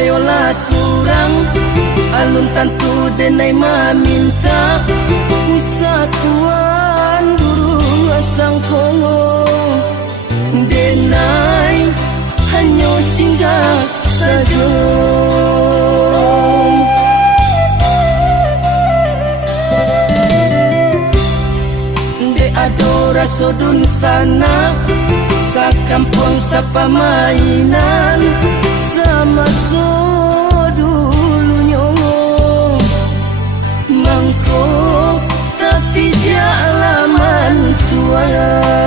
kayolah surang alun tantu denai maminta wisatuan burung asang kongo denai hanya singgah saja. De adora sodun sana sa kampung sa pamainan sama so dulu nyongo mangko tapi jalaman tuan.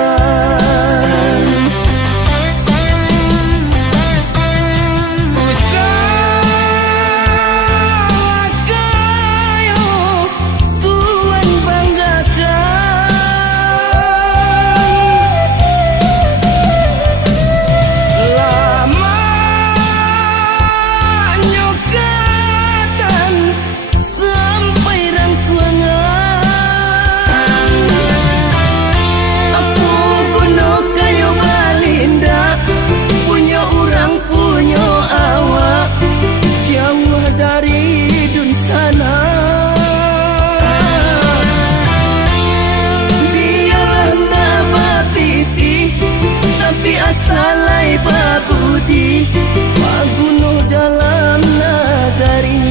Salai babudi maguno dalam nagari.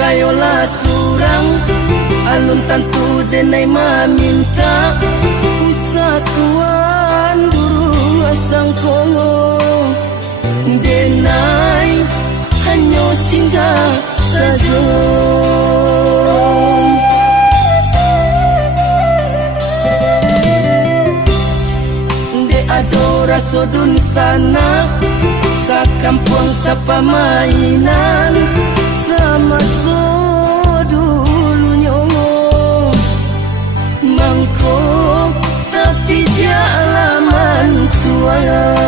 Kayolah surang alun tantu denai maminta wisatuan burung asang kongo denai hanya singgah saja. De adora sodun sana sa kampung sa pamainan sama so dulu nyongo mangko tapi jalaman tuan.